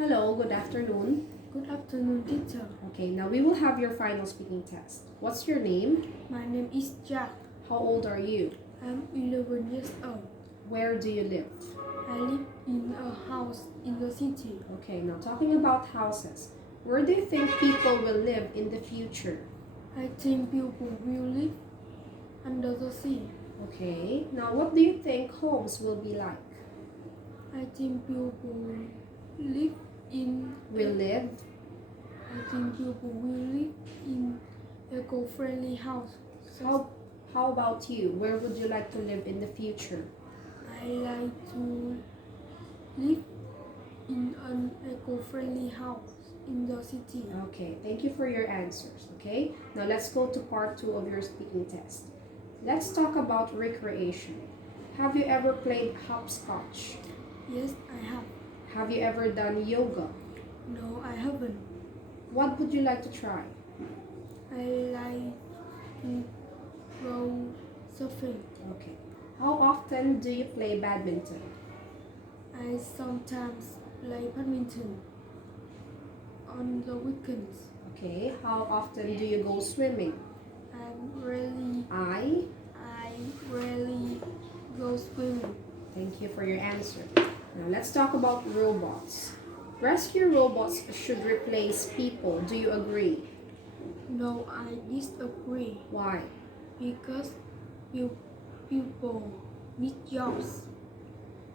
Hello, good afternoon. Good afternoon, teacher. Okay, now we will have your final speaking test. What's your name? My name is Jack. How old are you? I'm 11 years old. Where do you live? I live in a house in the city. Okay, now talking about houses, where do you think people will live in the future? I think people will live under the sea. Okay, now what do you think homes will be like? I think people will live in Will live? I think people will live in eco-friendly house. How about you? Where would you like to live in the future? I like to live in an eco-friendly house in the city. Okay, thank you for your answers. Okay, now let's go to part 2 of your speaking test. Let's talk about recreation. Have you ever played hopscotch? Yes, I have. Have you ever done yoga? No, I haven't. What would you like to try? I like to go surfing. Okay. How often do you play badminton? I sometimes play badminton on the weekends. Okay. How often do you go swimming? I rarely go swimming. Thank you for your answer. Now let's talk about robots. Rescue robots should replace people. Do you agree? No, I disagree Why? because people need jobs.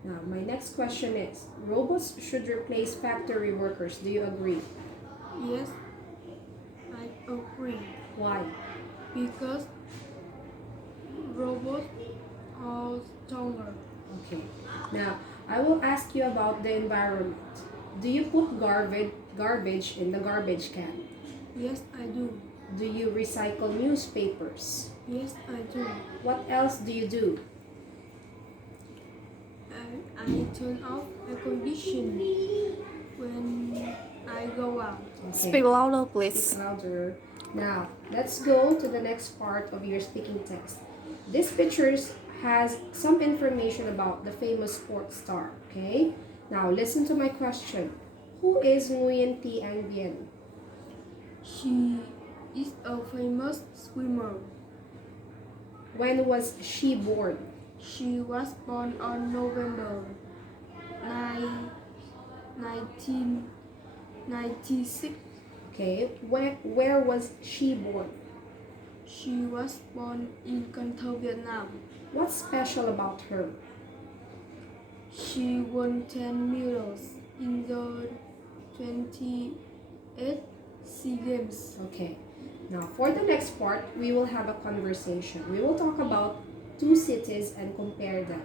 Now my next question is, robots should replace factory workers. Do you agree? Yes, I agree Why? because robots are stronger. Okay. Now, I will ask you about the environment. Do you put garbage in the garbage can? Yes, I do. Do you recycle newspapers? Yes, I do. What else do you do? I turn off air conditioning when I go out. Okay. Speak louder, please. Speak louder. Now, let's go to the next part of your speaking text. This picture has some information about the famous sports star, okay? Now, listen to my question. Who is Nguyen Thi Anh Bien? She is a famous swimmer. When was she born? She was born on November 9, 1996. Okay, where was she born? She was born in Cần Thơ, Vietnam. What's special about her? She won 10 medals in the 28 SEA Games. Okay, now for the next part, we will have a conversation. We will talk about two cities and compare them.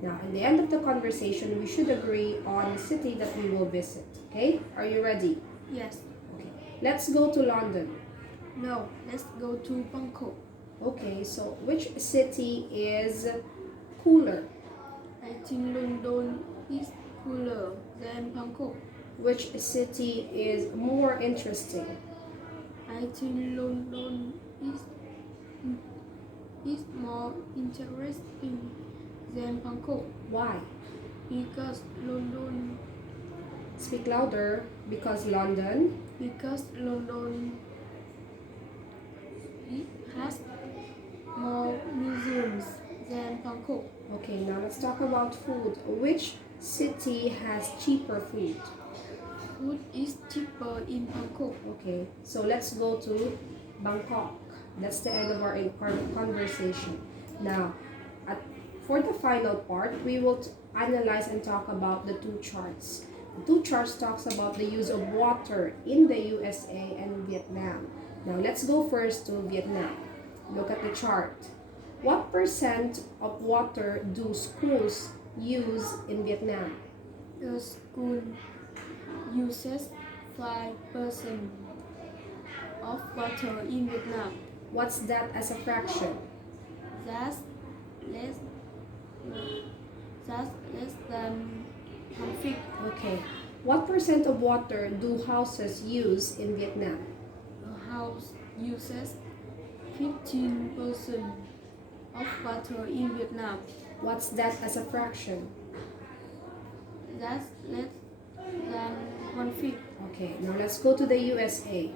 Now, in the end of the conversation, we should agree on the city that we will visit. Okay, are you ready? Yes. Okay, let's go to London. No, let's go to Bangkok. Okay, so which city is cooler? I think London is cooler than Bangkok. Which city is more interesting? I think London is more interesting than Bangkok Why? because London Speak louder. Because London. it has more museums than Bangkok. Okay, now let's talk about food. Which city has cheaper food? Food is cheaper in Bangkok. Okay, so let's go to Bangkok. That's the end of our conversation. Now, for the final part, we will analyze and talk about the two charts. The two charts talks about the use of water in the USA and Vietnam. Now, let's go first to Vietnam. Look at the chart. What percent of water do schools use in Vietnam? The school uses 5% of water in Vietnam. What's that as a fraction? That's less than 1/5. Okay. What percent of water do houses use in Vietnam? A house uses 15% of water in Vietnam. What's that as a fraction? That's less than 1/5. Okay, now let's go to the USA.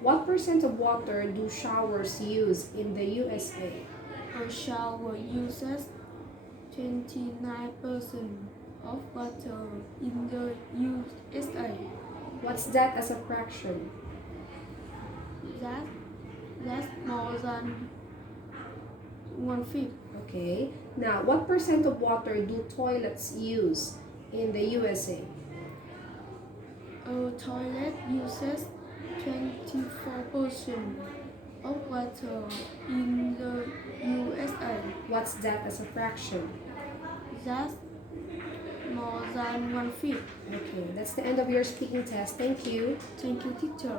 What percent of water do showers use in the USA? A shower uses 29% of water in the USA. What's that as a fraction? That, that's more than 1/5. Okay, now what percent of water do toilets use in the USA? A toilet uses 24% of water in the USA. What's that as a fraction? That's more than 1/5. Okay, that's the end of your speaking test. Thank you. Thank you, teacher.